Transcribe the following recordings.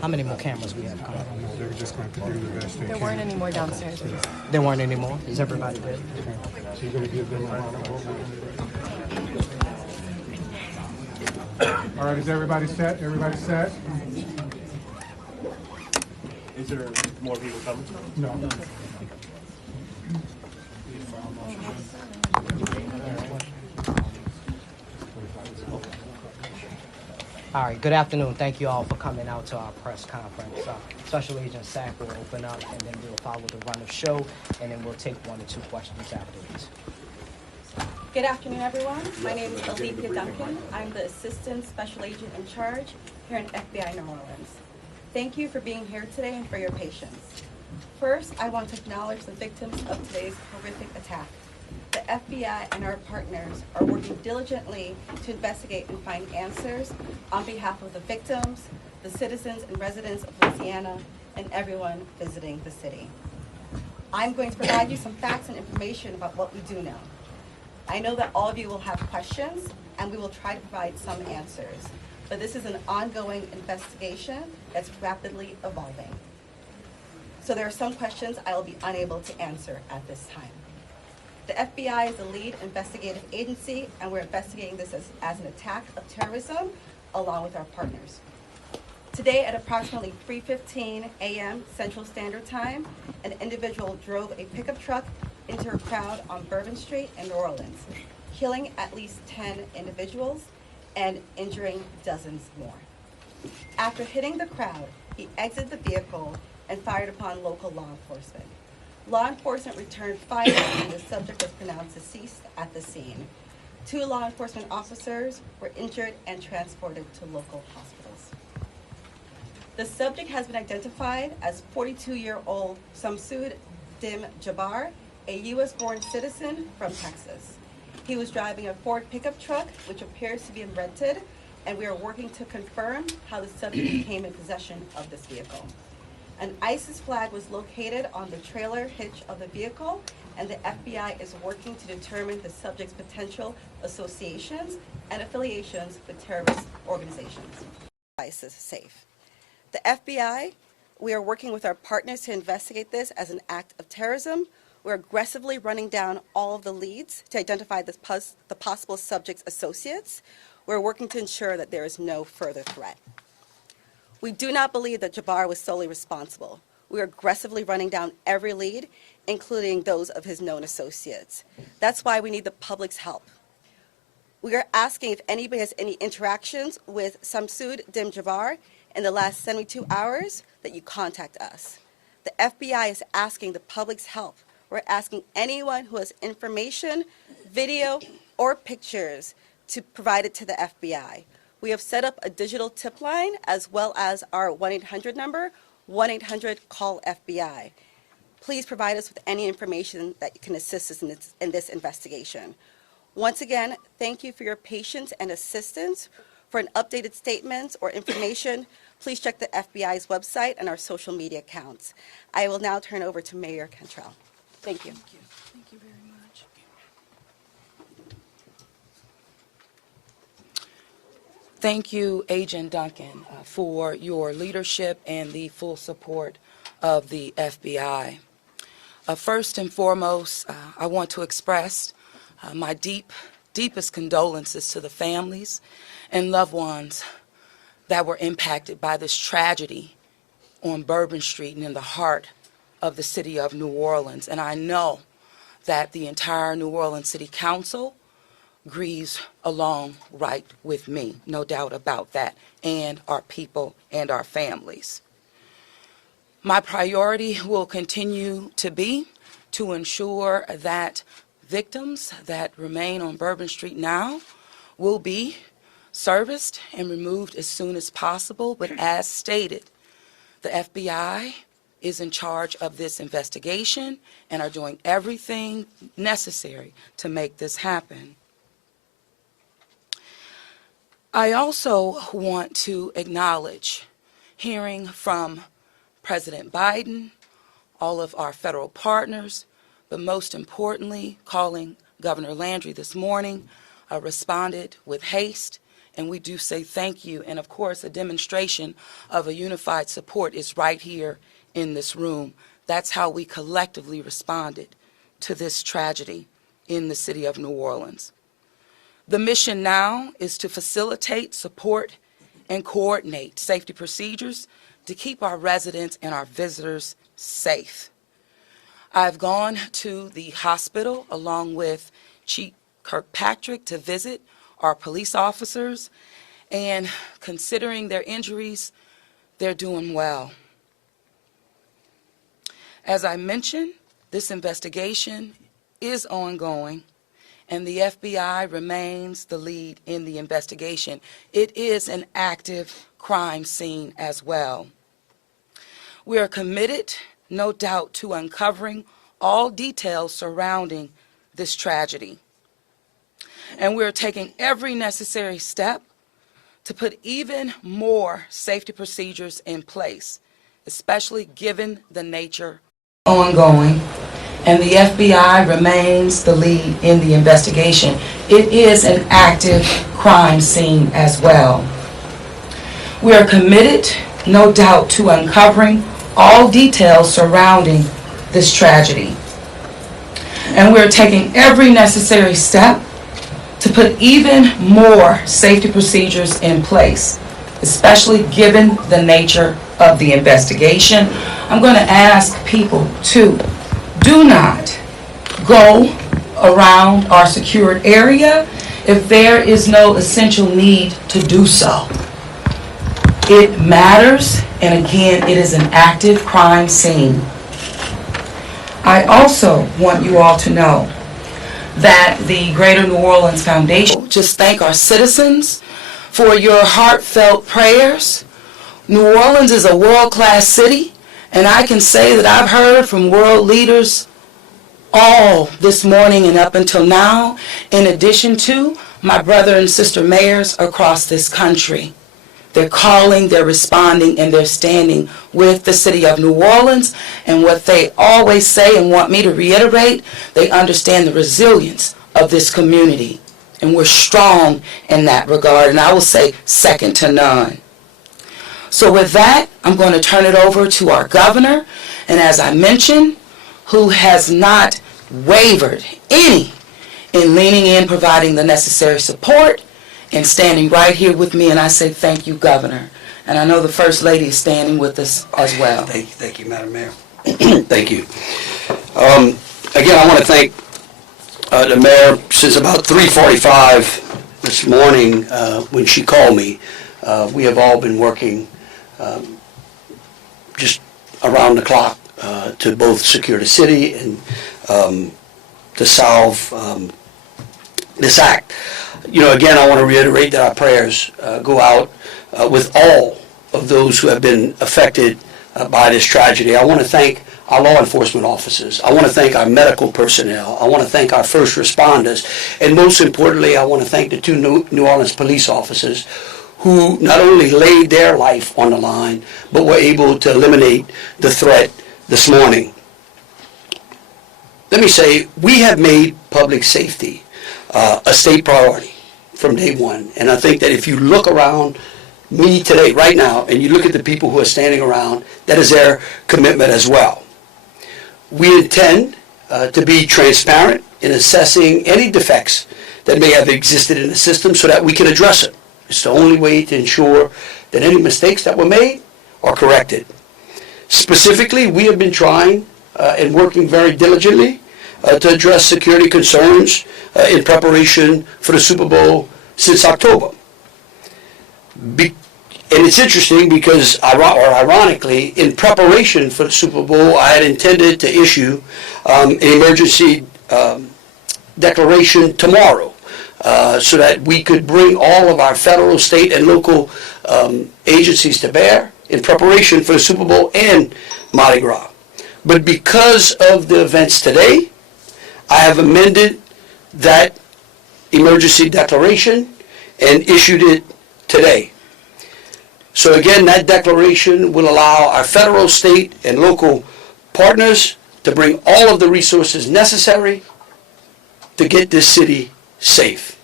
How many more cameras we have coming? They were just going to do the best they There can. weren't any more downstairs. There weren't any more? Is everybody good? So you're going to give them a round of applause. All right, is everybody set? Everybody set? Is there more people coming? No. All right, good afternoon. Thank you all for coming out to our press conference. Special Agent Sack will open up, and then we'll follow the run of show, and then we'll take 1 or 2 questions afterwards. Good afternoon, everyone. My name is Alethea Duncan. I'm the Assistant Special Agent in charge here in FBI New Orleans. Thank you for being here today and for your patience. First, I want to acknowledge the victims of today's horrific attack. The FBI and our partners are working diligently to investigate and find answers on behalf of the victims, the citizens and residents of Louisiana, and everyone visiting the city. I'm going to provide you some facts and information about what we do know. I know that all of you will have questions, and we will try to provide some answers. But this is an ongoing investigation that's rapidly evolving. So there are some questions I will be unable to answer at this time. The FBI is the lead investigative agency, and we're investigating this as an attack of terrorism along with our partners. Today at approximately 3:15 a.m. Central Standard Time, an individual drove a pickup truck into a crowd on Bourbon Street in New Orleans, killing at least 10 individuals and injuring dozens more. After hitting the crowd, he exited the vehicle and fired upon local law enforcement. Law enforcement returned fire and the subject was pronounced deceased at the scene. 2 law enforcement officers were injured and transported to local hospitals. The subject has been identified as 42-year-old Samsoud Dim Jabbar, a U.S.-born citizen from Texas. He was driving a Ford pickup truck, which appears to be rented, and we are working to confirm how the subject came in possession of this vehicle. An ISIS flag was located on the trailer hitch of the vehicle, and the FBI is working to determine the subject's potential associations and affiliations with terrorist organizations. ISIS safe. The FBI, we are working with our partners to investigate this as an act of terrorism. We're aggressively running down all of the leads to identify the possible subject's associates. We're working to ensure that there is no further threat. We do not believe that Jabbar was solely responsible. We are aggressively running down every lead, including those of his known associates. That's why we need the public's help. We are asking if anybody has any interactions with Samsoud Dim Jabbar in the last 72 hours that you contact us. The FBI is asking the public's help. We're asking anyone who has information, video, or pictures to provide it to the FBI. We have set up a digital tip line as well as our 1-800 number, 1-800-CALL-FBI. Please provide us with any information that can assist us in this investigation. Once again, thank you for your patience and assistance. For an updated statement or information, please check the FBI's website and our social media accounts. I will now turn over to Mayor Cantrell. Thank you. Thank you very much. Thank you, Agent Duncan, for your leadership and the full support of the FBI. First and foremost, I want to express my deepest condolences to the families and loved ones that were impacted by this tragedy on Bourbon Street and in the heart of the city of New Orleans. And I know that the entire New Orleans City Council grieves along right with me, no doubt about that, and our people and our families. My priority will continue to be to ensure that victims that remain on Bourbon Street now will be serviced and removed as soon as possible. But as stated, the FBI is in charge of this investigation and are doing everything necessary to make this happen. I also want to acknowledge hearing from President Biden, all of our federal partners, but most importantly, calling Governor Landry this morning, responded with haste and we do say thank you. And of course, a demonstration of a unified support is right here in this room. That's how we collectively responded to this tragedy in the city of New Orleans. The mission now is to facilitate, support, and coordinate safety procedures to keep our residents and our visitors safe. I've gone to the hospital along with Chief Kirkpatrick to visit our police officers, and considering their injuries, they're doing well. As I mentioned, this investigation is ongoing, and the FBI remains the lead in the investigation. It is an active crime scene as well. We are committed, no doubt, to uncovering all details surrounding this tragedy. And we're taking every necessary step to put even more safety procedures in place, especially given the nature ongoing, and the FBI remains the lead in the investigation. It is an active crime scene as well. We are committed, no doubt, to uncovering all details surrounding this tragedy. And we're taking every necessary step to put even more safety procedures in place, especially given the nature of the investigation. I'm going to ask people to do not go around our secured area if there is no essential need to do so. It matters, and again, it is an active crime scene. I also want you all to know that the Greater New Orleans Foundation just thank our citizens for your heartfelt prayers. New Orleans is a world-class city, and I can say that I've heard from world leaders all this morning and up until now, in addition to my brother and sister mayors across this country. They're calling, they're responding, and they're standing with the city of New Orleans. And what they always say and want me to reiterate, they understand the resilience of this community. And we're strong in that regard. And I will say second to none. So with that, I'm going to turn it over to our governor. And as I mentioned, who has not wavered any in leaning in, providing the necessary support, and standing right here with me, and I say thank you, Governor. And I know the First Lady is standing with us as well. Thank you, Madam Mayor. Thank you. Again, I want to thank the Mayor. Since about 3:45 this morning, when she called me, we have all been working just around the clock to both secure the city and to solve this act. You know, again, I want to reiterate that our prayers go out with all of those who have been affected by this tragedy. I want to thank our law enforcement officers. I want to thank our medical personnel. I want to thank our first responders. And most importantly, I want to thank the two New Orleans police officers who not only laid their life on the line, but were able to eliminate the threat this morning. Let me say, we have made public safety a state priority from day one. And I think that if you look around me today, right now, and you look at the people who are standing around, that is their commitment as well. We intend to be transparent in assessing any defects that may have existed in the system so that we can address it. It's the only way to ensure that any mistakes that were made are corrected. Specifically, we have been trying and working very diligently to address security concerns in preparation for the Super Bowl since October. And it's interesting because, ironically, in preparation for the Super Bowl, I had intended to issue an emergency declaration tomorrow so that we could bring all of our federal, state, and local agencies to bear in preparation for the Super Bowl and Mardi Gras. But because of the events today, I have amended that emergency declaration and issued it today. So again, that declaration will allow our federal, state, and local partners to bring all of the resources necessary to get this city safe.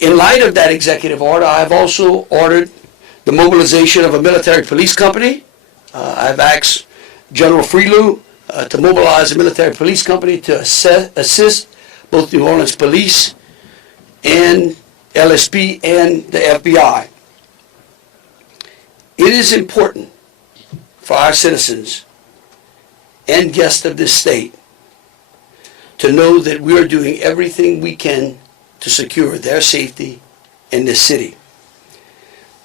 In light of that executive order, I have also ordered the mobilization of a military police company. I've asked General Freelou to mobilize a military police company to assist both New Orleans Police and LSP and the FBI. It is important for our citizens and guests of this state to know that we are doing everything we can to secure their safety in this city.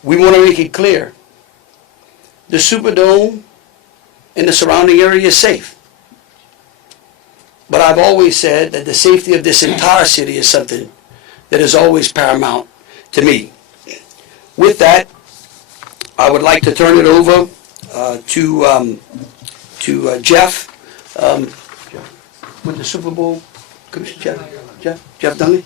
We want to make it clear, the Superdome and the surrounding area is safe. But I've always said that the safety of this entire city is something that is always paramount to me. With that, I would like to turn it over to Jeff with the Super Bowl Commission. Jeff Dunley.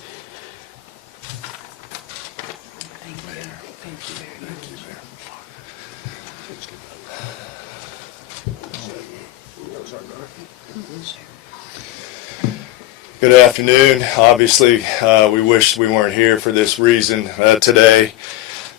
Good afternoon. Obviously, we wish we weren't here for this reason today.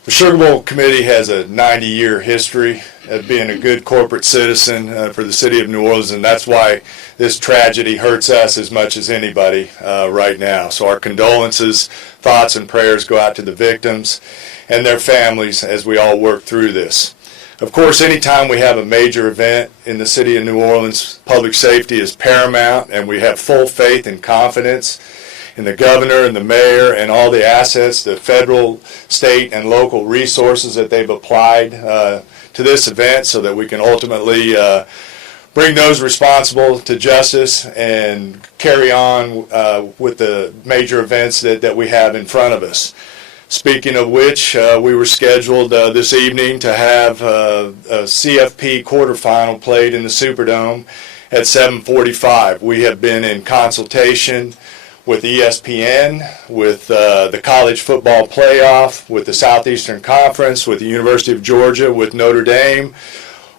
The Sugar Bowl Committee has a 90-year history of being a good corporate citizen for the city of New Orleans, and that's why this tragedy hurts us as much as anybody right now. So our condolences, thoughts, and prayers go out to the victims and their families as we all work through this. Of course, anytime we have a major event in the city of New Orleans, public safety is paramount, and we have full faith and confidence in the governor and the mayor and all the assets, the federal, state, and local resources that they've applied to this event so that we can ultimately bring those responsible to justice and carry on with the major events that we have in front of us. Speaking of which, we were scheduled this evening to have a CFP quarterfinal played in the Superdome at 7:45. We have been in consultation with ESPN, with the College Football Playoff, with the Southeastern Conference, with the University of Georgia, with Notre Dame.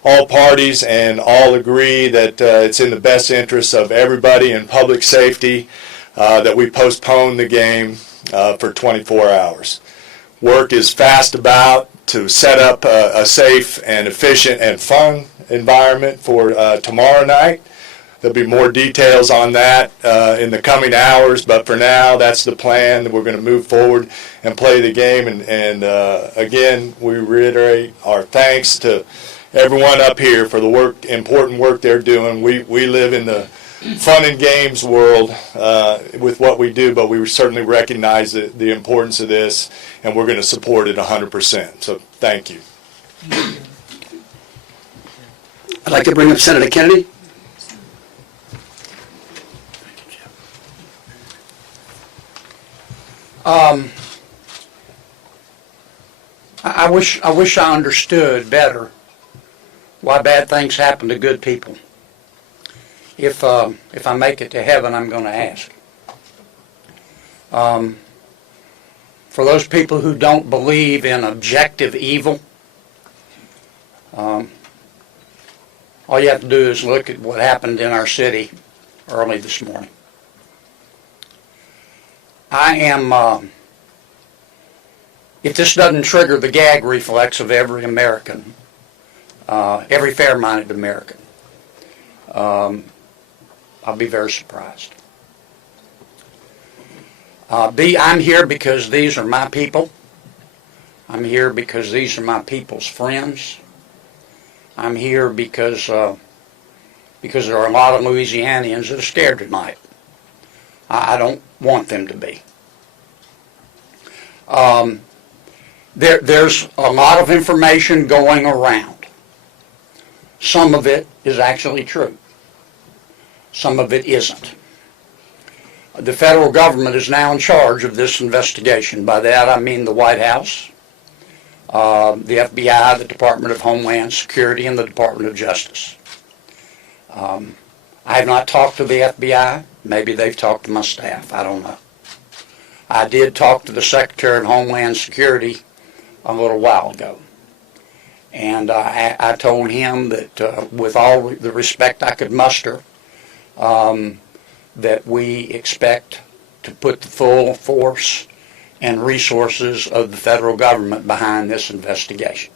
All parties and all agree that it's in the best interest of everybody in public safety that we postpone the game for 24 hours. Work is fast about to set up a safe and efficient and fun environment for tomorrow night. There'll be more details on that in the coming hours, but for now, that's the plan, that we're going to move forward and play the game. And again, we reiterate our thanks to everyone up here for the important work they're doing. We live in the fun and games world with what we do, but we certainly recognize the importance of this, and we're going to support it 100%. So thank you. I'd like to bring up Senator Kennedy. I wish I understood better why bad things happen to good people. If I make it to heaven, I'm going to ask. For those people who don't believe in objective evil, all you have to do is look at what happened in our city early this morning. I am, if this doesn't trigger the gag reflex of every American, every fair-minded American, I'll be very surprised. I'm here because these are my people. I'm here because these are my people's friends. I'm here because there are a lot of Louisianians that are scared tonight. I don't want them to be. There's a lot of information going around. Some of it is actually true. Some of it isn't. The federal government is now in charge of this investigation. By that I mean the White House, the FBI, the Department of Homeland Security, and the Department of Justice. I have not talked to the FBI. Maybe they've talked to my staff. I don't know. I did talk to the Secretary of Homeland Security a little while ago. And I told him that with all the respect I could muster, that we expect to put the full force and resources of the federal government behind this investigation.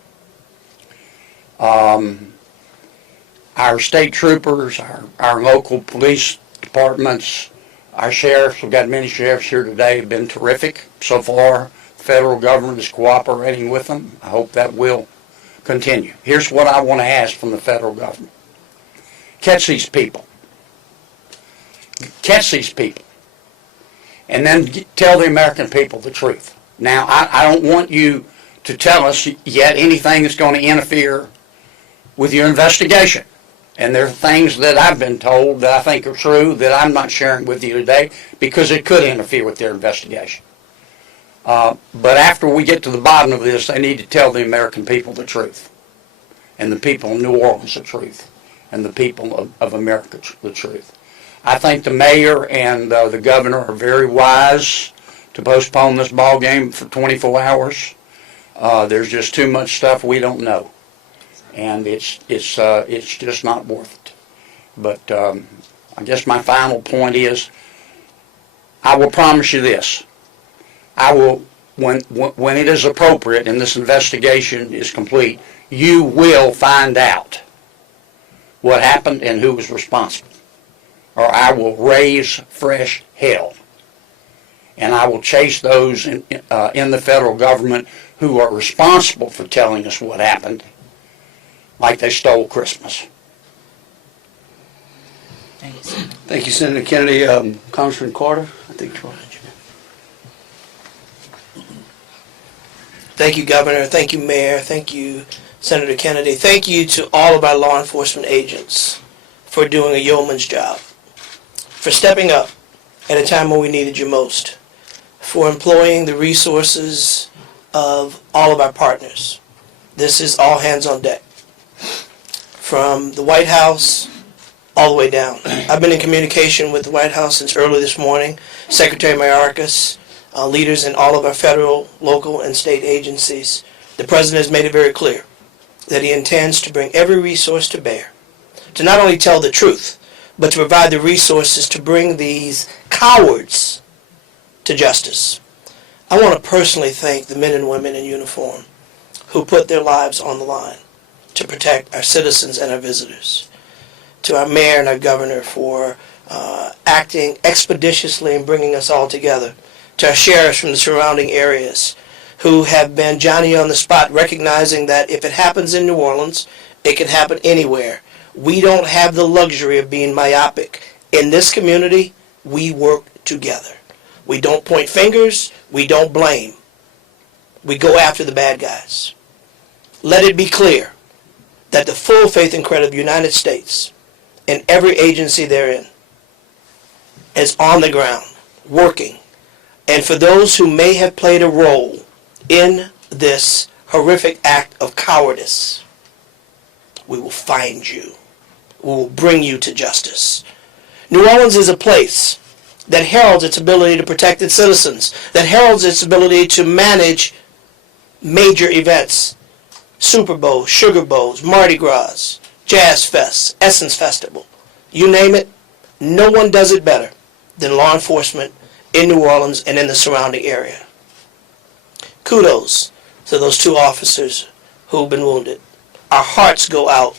Our state troopers, our local police departments, our sheriffs, we've got many sheriffs here today, have been terrific so far. The federal government is cooperating with them. I hope that will continue. Here's what I want to ask from the federal government. Catch these people. Catch these people. And then tell the American people the truth. Now, I don't want you to tell us yet anything that's going to interfere with your investigation. And there are things that I've been told that I think are true that I'm not sharing with you today because it could interfere with their investigation. But after we get to the bottom of this, they need to tell the American people the truth. And the people of New Orleans the truth. And the people of America the truth. I think the mayor and the governor are very wise to postpone this ball game for 24 hours. There's just too much stuff we don't know. And it's just not worth it. But I guess my final point is, I will promise you this: I will, when it is appropriate and this investigation is complete, you will find out what happened and who was responsible, or I will raise fresh hell, and I will chase those in the federal government who are responsible for telling us what happened, like they stole Christmas. Thank you, Senator Kennedy. Congressman Carter, I think you're on. Thank you, Governor. Thank you, Mayor. Thank you, Senator Kennedy. Thank you to all of our law enforcement agents for doing a yeoman's job, for stepping up at a time when we needed you most, for employing the resources of all of our partners. This is all hands on deck. From the White House all the way down. I've been in communication with the White House since early this morning. Secretary Mayorkas, leaders in all of our federal, local, and state agencies. The President has made it very clear that he intends to bring every resource to bear to not only tell the truth, but to provide the resources to bring these cowards to justice. I want to personally thank the men and women in uniform who put their lives on the line to protect our citizens and our visitors. To our mayor and our governor for acting expeditiously and bringing us all together. To our sheriffs from the surrounding areas who have been Johnny on the spot, recognizing that if it happens in New Orleans, it can happen anywhere. We don't have the luxury of being myopic. In this community, we work together. We don't point fingers. We don't blame. We go after the bad guys. Let it be clear that the full faith and credit of the United States and every agency therein is on the ground, working. And for those who may have played a role in this horrific act of cowardice, we will find you. We will bring you to justice. New Orleans is a place that heralds its ability to protect its citizens, that heralds its ability to manage major events. Super Bowl, Sugar Bowls, Mardi Gras, Jazz Fest, Essence Festival. You name it, no one does it better than law enforcement in New Orleans and in the surrounding area. Kudos to those two officers who've been wounded. Our hearts go out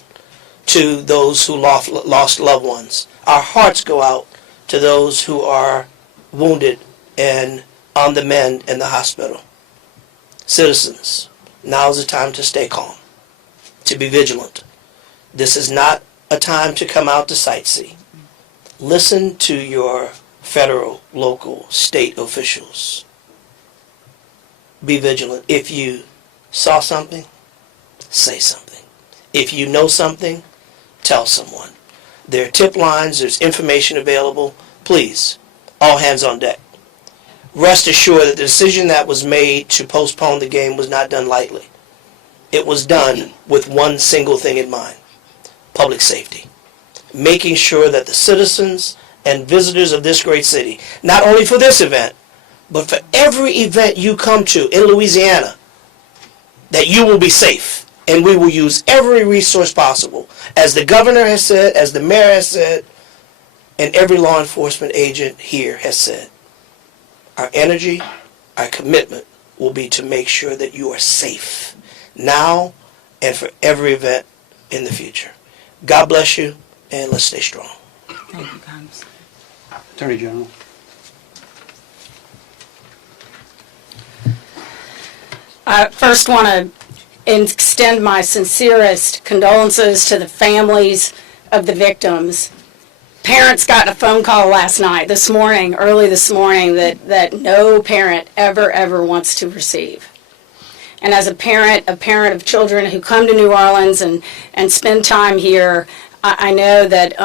to those who lost loved ones. Our hearts go out to those who are wounded and on the mend in the hospital. Citizens, now is the time to stay calm, to be vigilant. This is not a time to come out to sightsee. Listen to your federal, local, state officials. Be vigilant. If you saw something, say something. If you know something, tell someone. There are tip lines, there's information available. Please, all hands on deck. Rest assured that the decision that was made to postpone the game was not done lightly. It was done with one single thing in mind: public safety. Making sure that the citizens and visitors of this great city, not only for this event, but for every event you come to in Louisiana, that you will be safe. And we will use every resource possible, as the governor has said, as the mayor has said, and every law enforcement agent here has said. Our energy, our commitment will be to make sure that you are safe now and for every event in the future. God bless you, and let's stay strong. Thank you, Congressman. Attorney General. I first want to extend my sincerest condolences to the families of the victims. Parents got a phone call early this morning, that no parent ever wants to receive. And as a parent of children who come to New Orleans and spend time here, I know that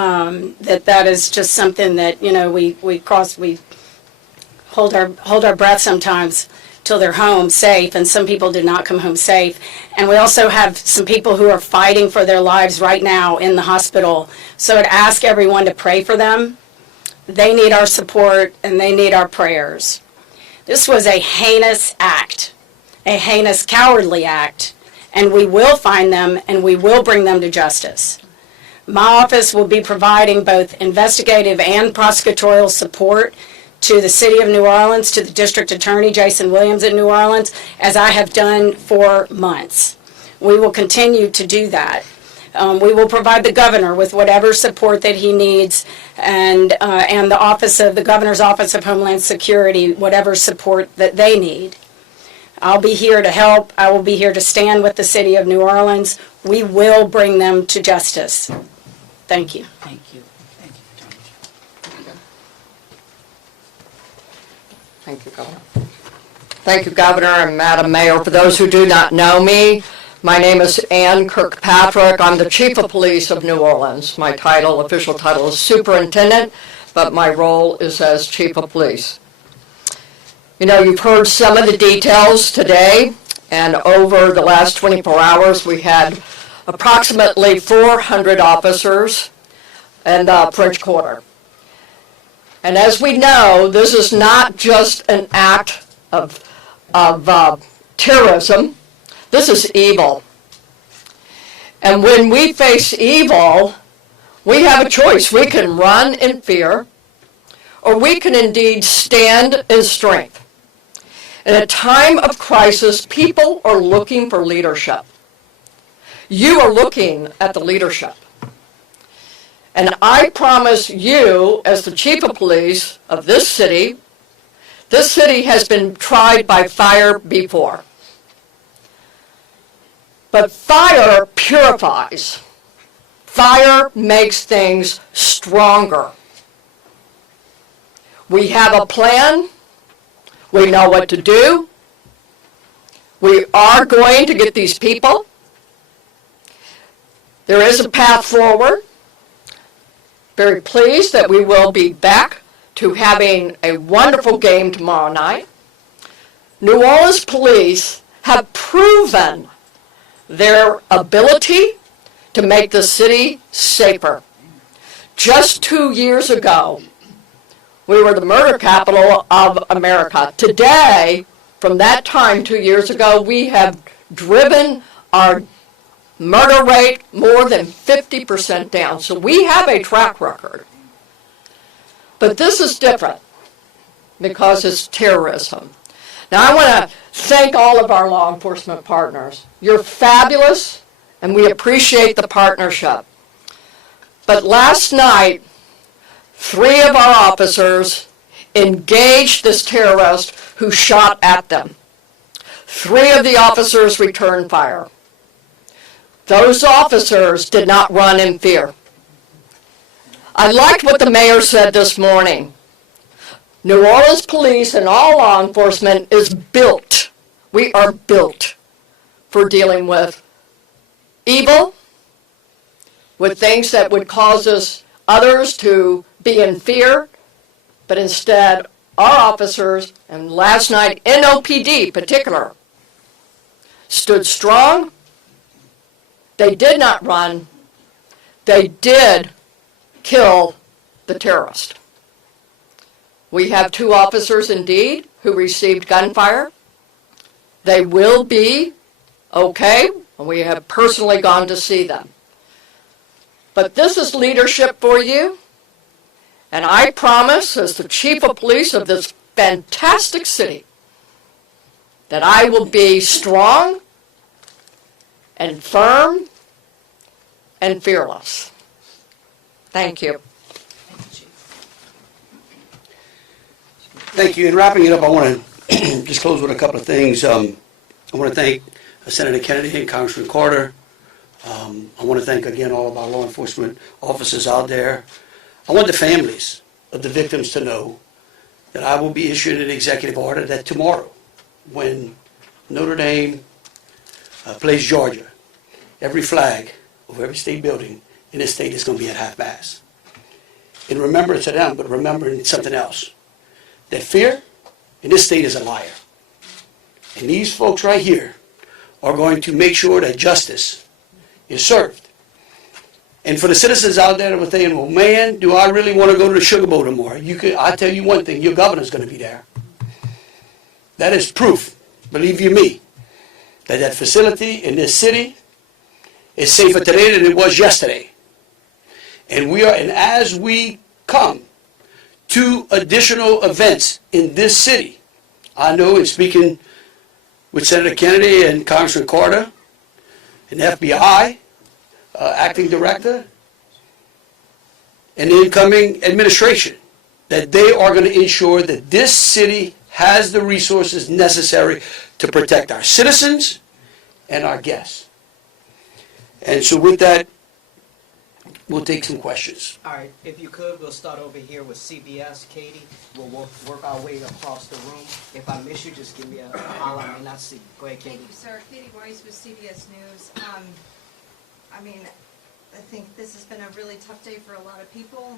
that is just something that, you know, we hold our breath sometimes till they're home safe, and some people do not come home safe. And we also have some people who are fighting for their lives right now in the hospital. So I'd ask everyone to pray for them. They need our support and they need our prayers. This was a heinous act, a heinous, cowardly act, and we will find them and we will bring them to justice. My office will be providing both investigative and prosecutorial support to the City of New Orleans, to the District Attorney, Jason Williams in New Orleans, as I have done for months. We will continue to do that. We will provide the governor with whatever support that he needs, and the Governor's Office of Homeland Security, whatever support that they need. I'll be here to help. I will be here to stand with the City of New Orleans. We will bring them to justice. Thank you. Thank you. Thank you, Thank you, Governor. Thank you, Governor and Madam Mayor. For those who do not know me, my name is Ann Kirkpatrick. I'm the Chief of Police of New Orleans. My official title is Superintendent, but my role is as Chief of Police. You know, you've heard some of the details today, and over the last 24 hours, we had approximately 400 officers in the French Quarter. And as we know, this is not just an act of terrorism. This is evil. And when we face evil, we have a choice. We can run in fear, or we can indeed stand in strength. In a time of crisis, people are looking for leadership. You are looking at the leadership. And I promise you, as the Chief of Police of this city has been tried by fire before. But fire purifies. Fire makes things stronger. We have a plan. We know what to do. We are going to get these people. There is a path forward. Very pleased that we will be back to having a wonderful game tomorrow night. New Orleans police have proven their ability to make the city safer. Just 2 years ago, we were the murder capital of America. Today, from that time 2 years ago, we have driven our murder rate more than 50% down. So we have a track record. But this is different because it's terrorism. Now I want to thank all of our law enforcement partners. You're fabulous, and we appreciate the partnership. But last night, 3 of our officers engaged this terrorist who shot at them. 3 of the officers returned fire. Those officers did not run in fear. I liked what the mayor said this morning. New Orleans police and all law enforcement is built. We are built for dealing with evil, with things that would cause others to be in fear, but instead our officers, and last night NOPD in particular, stood strong. They did not run. They did kill the terrorist. We have 2 officers indeed who received gunfire. They will be okay, and we have personally gone to see them. But this is leadership for you, and I promise, as the Chief of Police of this fantastic city, that I will be strong and firm and fearless. Thank you. Thank you. In wrapping it up, I want to just close with a couple of things. I want to thank Senator Kennedy and Congressman Carter. I want to thank again all of our law enforcement officers out there. I want the families of the victims to know that I will be issuing an executive order that tomorrow, when Notre Dame plays Georgia, every flag of every state building in this state is going to be at half-mast. In remembrance of them, but remembering something else. That fear in this state is a liar. And these folks right here are going to make sure that justice is served. And for the citizens out there that were thinking, well, man, do I really want to go to the Sugar Bowl tomorrow? I'll tell you one thing, your governor's going to be there. That is proof, believe you me, that that facility in this city is safer today than it was yesterday. And as we come to additional events in this city, I know in speaking with Senator Kennedy and Congressman Carter, and FBI acting director, and the incoming administration, that they are going to ensure that this city has the resources necessary to protect our citizens and our guests. And so with that, we'll take some questions. All right, if you could, we'll start over here with CBS. Katie, we'll work our way across the room. If I miss you, just give me a holler. I may not see you. Go ahead, Katie. Thank you, sir. Katie Weiss with CBS News. I mean, I think this has been a really tough day for a lot of people,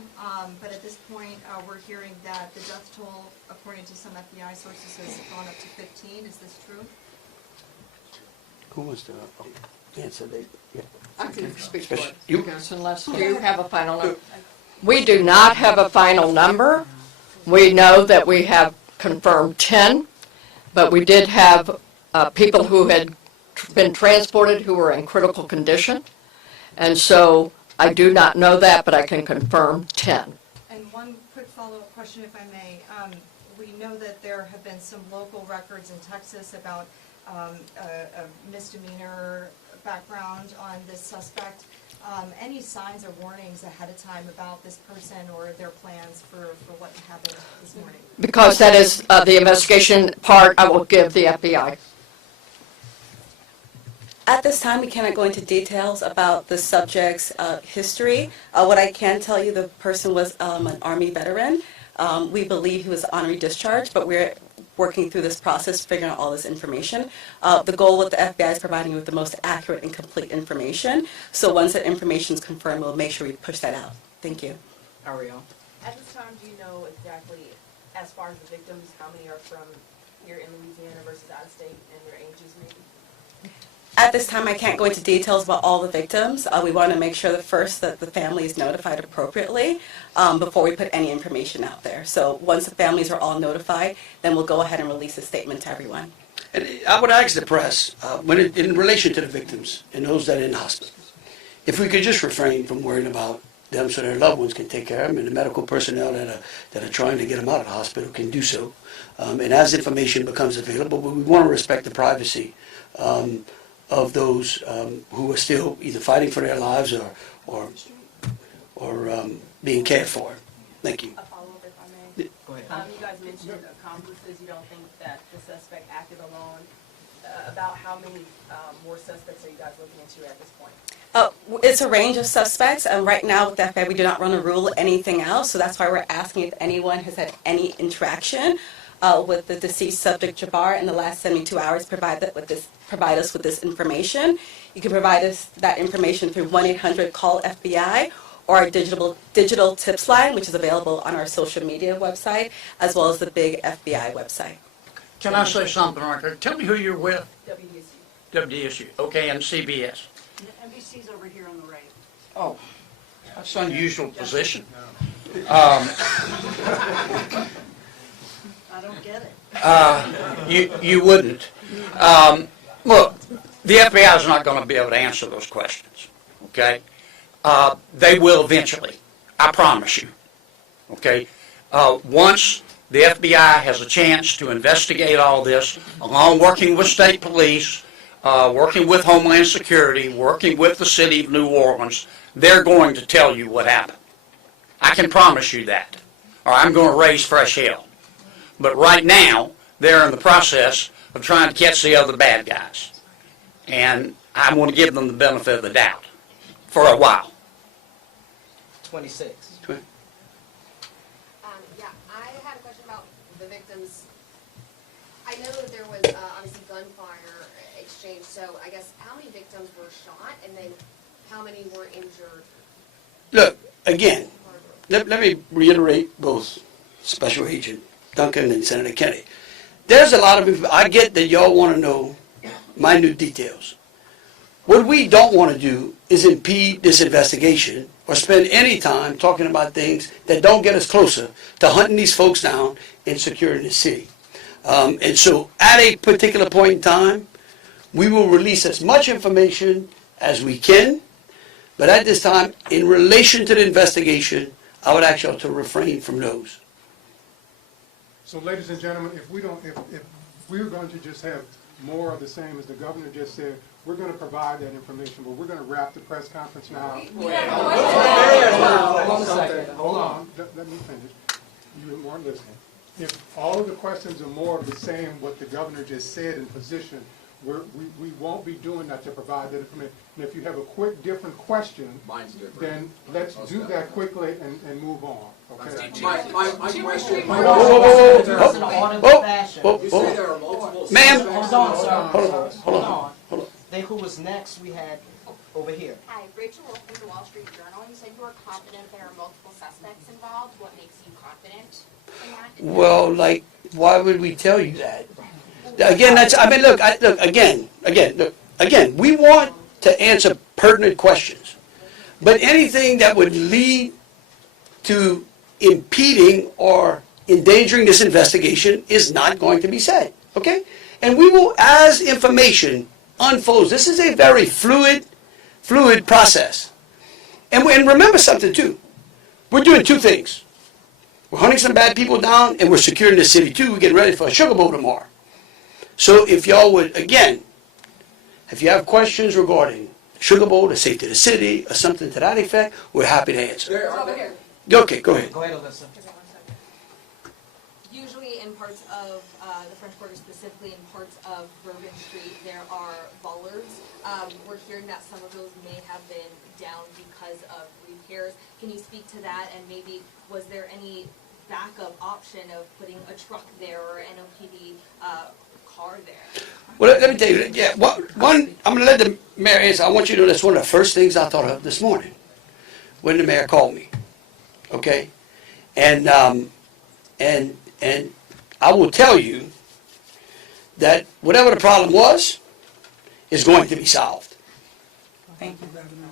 but at this point, we're hearing that the death toll, according to some FBI sources, has gone up to 15. Is this true? Who wants to answer that? Yeah. I can speak for it. You- Because unless you have a final number. We do not have a final number. We know that we have confirmed 10, but we did have people who had been transported who were in critical condition. And so I do not know that, but I can confirm 10. And one quick follow-up question, if I may. We know that there have been some local records in Texas about a misdemeanor background on this suspect. Any signs or warnings ahead of time about this person or their plans for what happened this morning? Because that is the investigation part, I will give the FBI. At this time, we cannot go into details about the subject's history. What I can tell you, the person was an Army veteran. We believe he was honorary discharged, but we're working through this process, figuring out all this information. The goal with the FBI is providing you with the most accurate and complete information. So once that information is confirmed, we'll make sure we push that out. Thank you. Ariel. At this time, do you know exactly, as far as the victims, how many are from here in Louisiana versus out of state, and their ages maybe? At this time, I can't go into details about all the victims. We want to make sure that first that the family is notified appropriately before we put any information out there. So once the families are all notified, then we'll go ahead and release a statement to everyone. And I would ask the press, in relation to the victims and those that are in hospitals, if we could just refrain from worrying about them so their loved ones can take care of them, and the medical personnel that are trying to get them out of the hospital can do so. And as information becomes available, but we want to respect the privacy of those who are still either fighting for their lives or being cared for. Thank you. A follow-up, if I may. Go ahead. You guys mentioned accomplices. You don't think that the suspect acted alone. About how many more suspects are you guys looking into at this point? It's a range of suspects, and right now with the FBI, we do not want to rule anything out, so that's why we're asking if anyone has had any interaction with the deceased subject Jabbar in the last 72 hours, provide us with this information. You can provide us that information through 1-800-CALL-FBI or our digital tips line, which is available on our social media website, as well as the big FBI website. Can I say something right there? Tell me who you're with. WDSU. WDSU. Okay, and CBS. NBC's over here on the right. Oh, that's an unusual position. I don't get it. You wouldn't. Look, the FBI is not going to be able to answer those questions, okay? They will eventually, I promise you, okay? Once the FBI has a chance to investigate all this, along working with state police, working with Homeland Security, working with the city of New Orleans. They're going to tell you what happened. I can promise you that, or I'm going to raise fresh hell. But right now, they're in the process of trying to catch the other bad guys. And I'm going to give them the benefit of the doubt for a while. 26. Yeah, I had a question about the victims. I know that there was obviously gunfire exchange, so I guess how many victims were shot and then how many were injured? Look, again, let me reiterate both Special Agent Duncan and Senator Kennedy. There's a lot of, I get that y'all want to know minute details. What we don't want to do is impede this investigation or spend any time talking about things that don't get us closer to hunting these folks down and securing the city. And so at a particular point in time, we will release as much information as we can, but at this time, in relation to the investigation, I would ask y'all to refrain from those. So ladies and gentlemen, if we're going to just have more of the same as the governor just said, we're going to provide that information, but we're going to wrap the press conference now. Hold on, let me finish. You weren't listening. If all of the questions are more of the same, what the governor just said in position, we won't be doing that to provide that information. And if you have a quick different question, then let's do that quickly and move on. Okay? My question. Ma'am. Hold on, sir. Hold on. Then who was next? We had over here. Hi, Rachel Wolf from the Wall Street Journal. You said you were confident there are multiple suspects involved. What makes you confident in that? Well, like, why would we tell you that? Again, that's, I mean, look, again, we want to answer pertinent questions. But anything that would lead to impeding or endangering this investigation is not going to be said, okay? And we will, as information unfolds, this is a very fluid process. And remember something too, we're doing two things. We're hunting some bad people down and we're securing the city too. We're getting ready for a Sugar Bowl tomorrow. So if y'all would, again, if you have questions regarding Sugar Bowl, the safety of the city, or something to that effect, we're happy to answer. Okay, go ahead. Go ahead, Alyssa. Usually in parts of the French Quarter, specifically in parts of Bourbon Street, there are bollards. We're hearing that some of those may have been down because of repairs. Can you speak to that, and maybe was there any backup option of putting a truck there or an NOPD car there? Well, let me tell you, yeah, one, I'm going to let the mayor answer. I want you to know that's one of the first things I thought of this morning when the mayor called me, okay? And I will tell you that whatever the problem was is going to be solved. Thank you, Governor.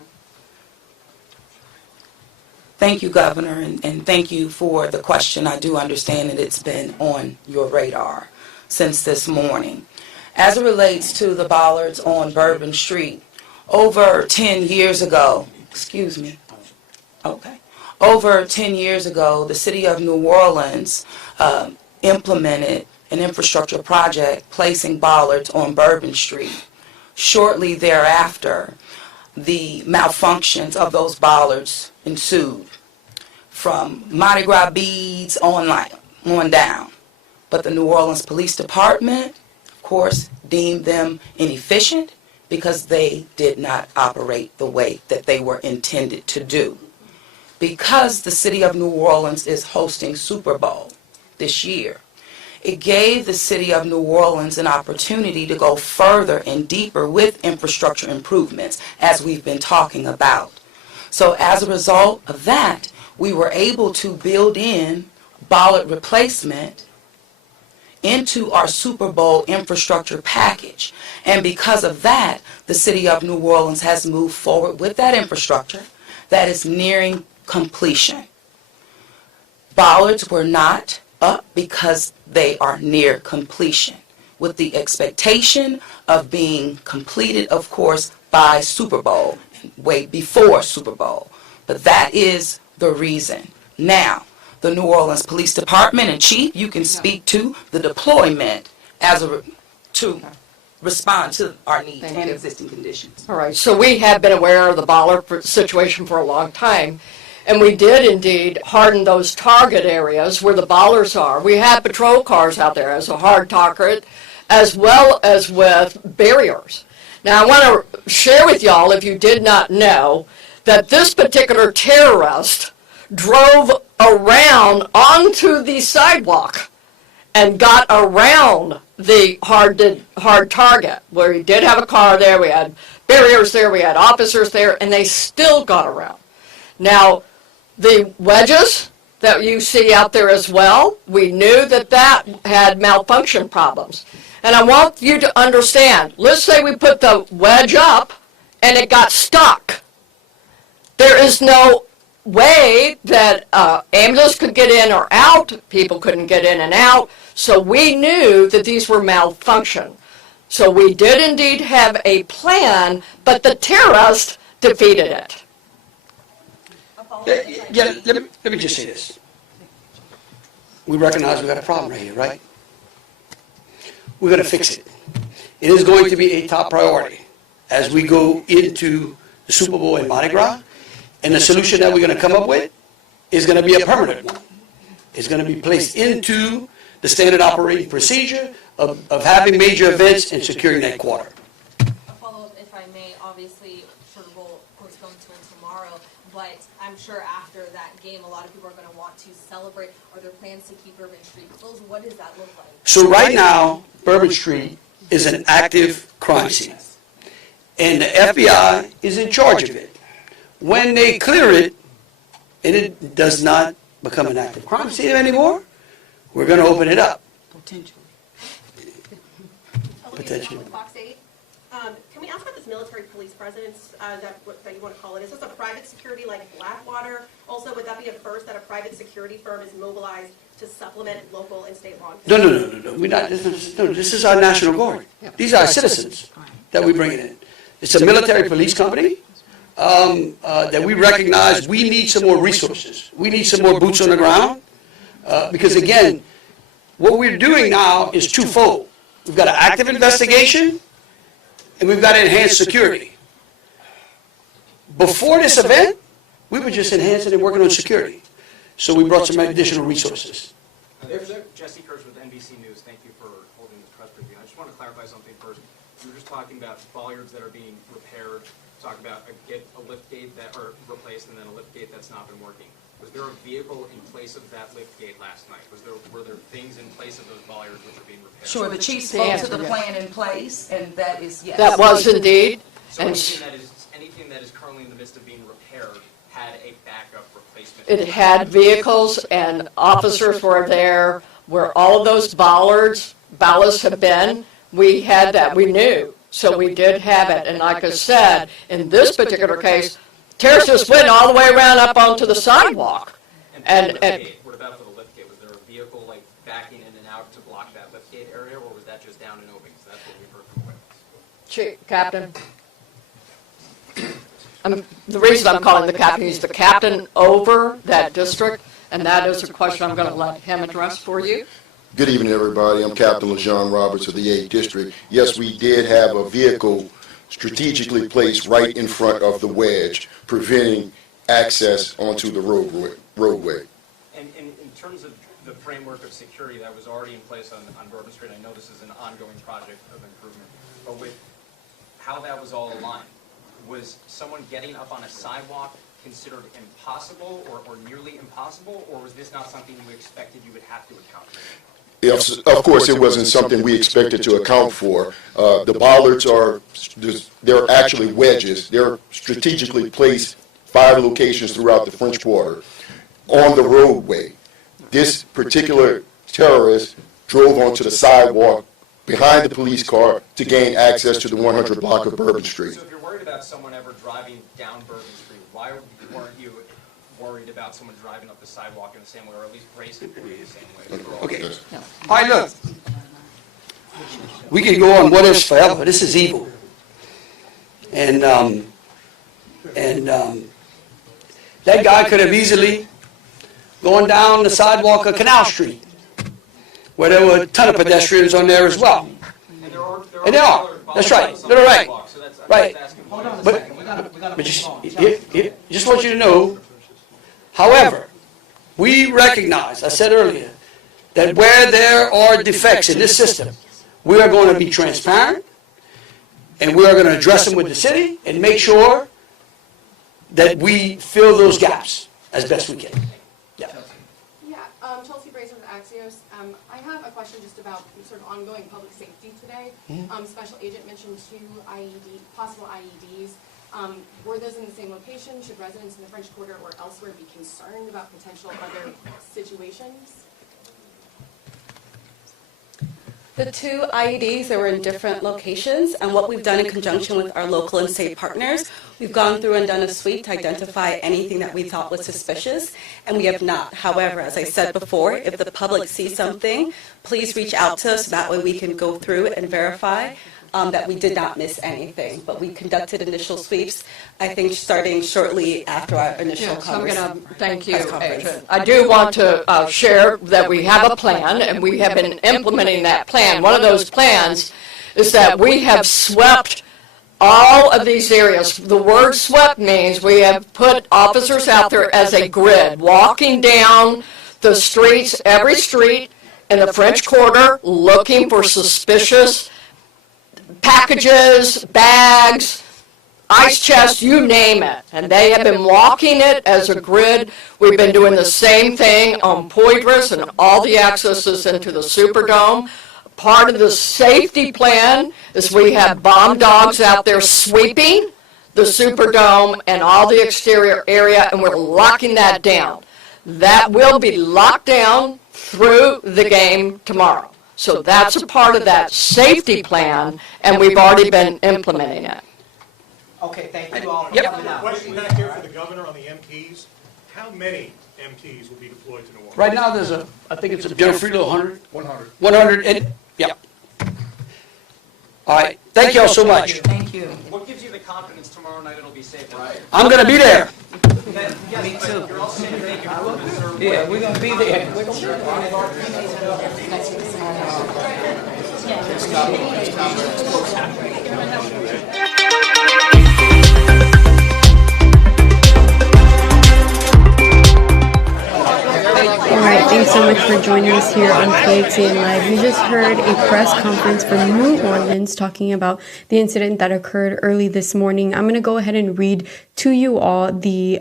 Thank you, Governor, and thank you for the question. I do understand that it's been on your radar since this morning. As it relates to the bollards on Bourbon Street, over 10 years ago, over 10 years ago, the city of New Orleans implemented an infrastructure project placing bollards on Bourbon Street. Shortly thereafter, the malfunctions of those bollards ensued from Mardi Gras beads on down. But the New Orleans Police Department, of course, deemed them inefficient because they did not operate the way that they were intended to do. Because the city of New Orleans is hosting Super Bowl this year, it gave the city of New Orleans an opportunity to go further and deeper with infrastructure improvements, as we've been talking about. So as a result of that, we were able to build in bollard replacement into our Super Bowl infrastructure package. And because of that, the city of New Orleans has moved forward with that infrastructure that is nearing completion. Bollards were not up because they are near completion, with the expectation of being completed, of course, by Super Bowl, way before Super Bowl. But that is the reason. Now, the New Orleans Police Department. And Chief, you can speak to the deployment to respond to our needs Thank and you. existing conditions. All right, so we have been aware of the bollard situation for a long time, and we did indeed harden those target areas where the bollards are. We have patrol cars out there as a hard target, as well as with barriers. Now, I want to share with y'all, if you did not know, that this particular terrorist drove around onto the sidewalk and got around the hard target, where he did have a car there, we had barriers there, we had officers there, and they still got around. Now, the wedges that you see out there as well, we knew that that had malfunction problems. And I want you to understand, let's say we put the wedge up and it got stuck. There is no way that ambulance could get in or out, people couldn't get in and out, so we knew that these were malfunction. So we did indeed have a plan, but the terrorist defeated it. Let me just say this. We recognize we got a problem right here, right? We're going to fix it. It is going to be a top priority as we go into the Super Bowl and Mardi Gras. And the solution that we're going to come up with is going to be a permanent one. It's going to be placed into the standard operating procedure of having major events and securing that quarter. A follow-up, if I may, obviously, Sugar Bowl postponed until tomorrow, but I'm sure after that game, a lot of people are going to want to celebrate. Are there plans to keep Bourbon Street closed? What does that look like? So right now, Bourbon Street is an active crime scene. And the FBI is in charge of it. When they clear it, and it does not become an active crime scene anymore, we're going to open it up. Potentially. Potentially. Fox 8. Can we ask about this military police presence that you want to call it? Is this a private security like Blackwater? Also, would that be a first that a private security firm is mobilized to supplement local and state law enforcement? No. We're not. This is our National Guard. These are our citizens that we bring in. It's a military police company that we recognize we need some more resources. We need some more boots on the ground because, again, what we're doing now is twofold. We've got an active investigation and we've got enhanced security. Before this event, we were just enhancing and working on security. So we brought some additional resources. Jesse Kirsch with NBC News. Thank you for holding this press briefing. I just want to clarify something first. You were just talking about bollards that are being repaired, talking about a lift gate that are replaced and then a lift gate that's not been working. Was there a vehicle in place of that lift gate last night? Were there things in place of those bollards which are being repaired? Sure, the chief spoke to the plan in place, and that is yes. That was indeed. So anything that is currently in the midst of being repaired had a backup replacement? It had vehicles and officers were there where all of those ballasts have been. We had that, we knew. So we did have it. And like I said, in this particular case, terrorists went all the way around up onto the sidewalk. And what about for the lift gate? Was there a vehicle like backing in and out to block that lift gate area, or was that just down and open? Because that's what we've heard from witnesses. Captain. The reason I'm calling the captain, he's the captain over that district, and that is a question I'm going to let him address for you. Good evening, everybody. I'm Captain LaJean Roberts of the 8th District. Yes, we did have a vehicle strategically placed right in front of the wedge, preventing access onto the roadway. And in terms of the framework of security that was already in place on Bourbon Street, I know this is an ongoing project of improvement, but with how that was all aligned, was someone getting up on a sidewalk considered impossible or nearly impossible, or was this not something you expected you would have to account for? Yes, of course, it wasn't something we expected to account for. The bollards they're actually wedges. They're strategically placed 5 locations throughout the French Quarter on the roadway. This particular terrorist drove onto the sidewalk behind the police car to gain access to the 100 block of Bourbon Street. So if you're worried about someone ever driving down Bourbon Street, why weren't you worried about someone driving up the sidewalk in the same way, or at least bracing for it the same way? Okay. All right, look. We can go on what ifs forever. This is evil. And that guy could have easily going down the sidewalk of Canal Street, where there were a ton of pedestrians on there as well. And there are. That's right. They're right. Right. But just want you to know, however, we recognize, I said earlier, that where there are defects in this system, we are going to be transparent, and we are going to address them with the city and make sure that we fill those gaps as best we can. Chelsea Bracer with Axios. I have a question just about sort of ongoing public safety today. Special Agent mentioned two possible IEDs. Were those in the same location? Should residents in the French Quarter or elsewhere be concerned about potential other situations? The two IEDs, they were in different locations, and what we've done in conjunction with our local and state partners, we've gone through and done a sweep to identify anything that we thought was suspicious, and we have not. However, as I said before, if the public sees something, please reach out to us. That way we can go through and verify that we did not miss anything. But we conducted initial sweeps, I think, starting shortly after our initial conference. I'm going to thank you, Agent. I do want to share that we have a plan, and we have been implementing that plan. One of those plans is that we have swept all of these areas. The word swept means we have put officers out there as a grid, walking down the streets, every street in the French Quarter, looking for suspicious packages, bags, ice chests, you name it. And they have been walking it as a grid. We've been doing the same thing on Poydras and all the accesses into the Superdome. Part of the safety plan is we have bomb dogs out there sweeping the Superdome and all the exterior area, and we're locking that down. That will be locked down through the game tomorrow. So that's a part of that safety plan, and we've already been implementing it. Okay, thank you all for Yep. coming out. Question back here for the governor on the MTs. How many MTs will be deployed to New Orleans? Right now, there's I think it's a General Friedel 100. 100, and, yeah. All right, thank you all so much. Thank you. What gives you the confidence tomorrow night it'll be safe? Right. I'm going to be there. Me too. You're all saying thank you for conserving. Yeah, we're going to be there. Alright, thanks so much for joining us here on KXAN Live. You just heard a press conference from New Orleans talking about the incident that occurred early this morning. I'm going to go ahead and read to you all the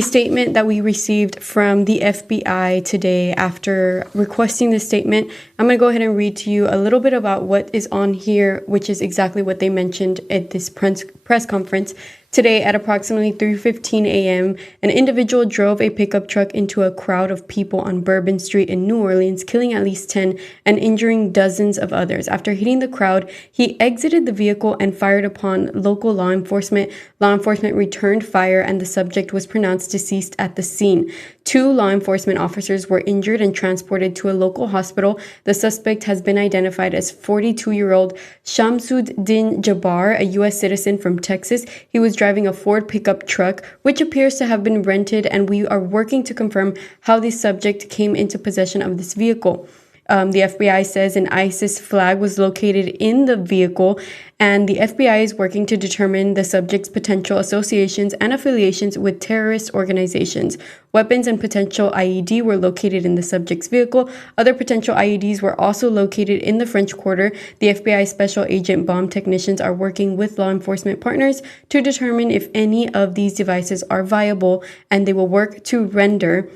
statement that we received from the FBI today. After requesting this statement, I'm going to go ahead and read to you a little bit about what is on here, which is exactly what they mentioned at this press conference. Today at approximately 3:15 a.m., an individual drove a pickup truck into a crowd of people on Bourbon Street in New Orleans, killing at least 10 and injuring dozens of others. After hitting the crowd, he exited the vehicle and fired upon local law enforcement. Law enforcement returned fire and the subject was pronounced deceased at the scene. 2 law enforcement officers were injured and transported to a local hospital. The suspect has been identified as 42-year-old Shamsuddin Jabbar, a U.S. citizen from Texas. He was driving a Ford pickup truck, which appears to have been rented, and we are working to confirm how the subject came into possession of this vehicle. The FBI says an ISIS flag was located in the vehicle, and the FBI is working to determine the subject's potential associations and affiliations with terrorist organizations. Weapons and potential IED were located in the subject's vehicle. Other potential IEDs were also located in the French Quarter. The FBI special agent bomb technicians are working with law enforcement partners to determine if any of these devices are viable, and they will work to render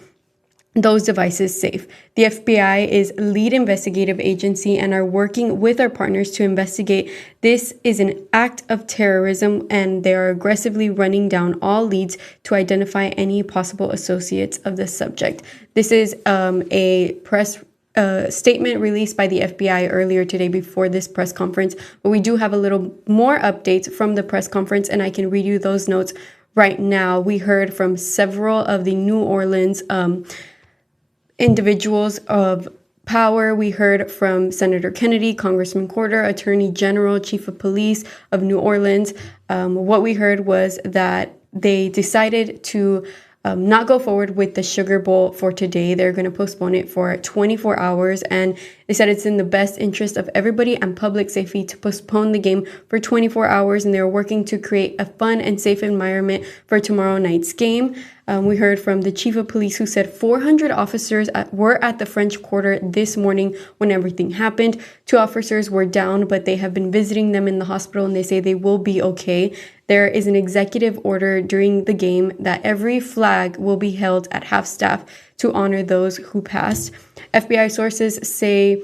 those devices safe. The FBI is lead investigative agency and are working with our partners to investigate. This is an act of terrorism, and they are aggressively running down all leads to identify any possible associates of the subject. This is a press statement released by the FBI earlier today before this press conference, but we do have a little more updates from the press conference, and I can read you those notes right now. We heard from several of the New Orleans individuals of power. We heard from Senator Kennedy, Congressman Corder, Attorney General, Chief of Police of New Orleans. What we heard was that they decided to not go forward with the Sugar Bowl for today. They're going to postpone it for 24 hours. And they said it's in the best interest of everybody and public safety to postpone the game for 24 hours. And they're working to create a fun and safe environment for tomorrow night's game. We heard from the chief of police who said 400 officers were at the French Quarter this morning when everything happened. 2 officers were down, but they have been visiting them in the hospital and they say they will be okay. There is an executive order during the game that every flag will be held at half-staff to honor those who passed. FBI sources say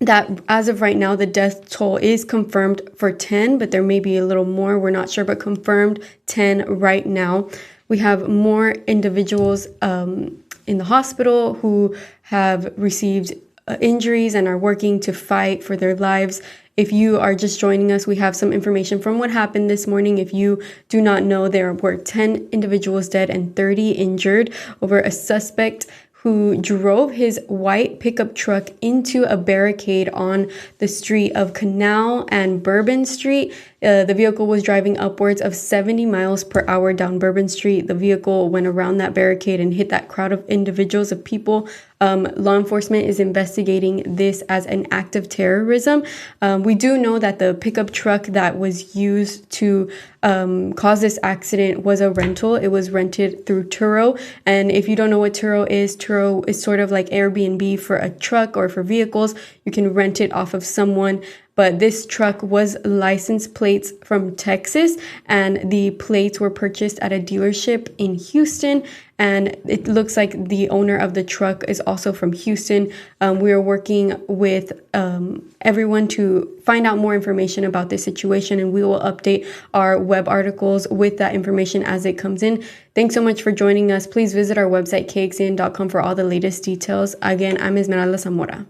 that as of right now, the death toll is confirmed for 10, but there may be a little more. We're not sure, but confirmed 10 right now. We have more individuals in the hospital who have received injuries and are working to fight for their lives. If you are just joining us, we have some information from what happened this morning. If you do not know, there were 10 individuals dead and 30 injured over a suspect who drove his white pickup truck into a barricade on the street of Canal and Bourbon Street. The vehicle was driving upwards of 70 miles per hour down Bourbon Street. The vehicle went around that barricade and hit that crowd of individuals, of people. Law enforcement is investigating this as an act of terrorism. We do know that the pickup truck that was used to cause this accident was a rental. It was rented through Turo. And if you don't know what Turo is sort of like Airbnb for a truck or for vehicles. You can rent it off of someone. But this truck was license plates from Texas, and the plates were purchased at a dealership in Houston. And it looks like the owner of the truck is also from Houston. We are working with everyone to find out more information about this situation, and we will update our web articles with that information as it comes in. Thanks so much for joining us. Please visit our website, kxan.com, for all the latest details. Again, I'm Esmeralda Zamora.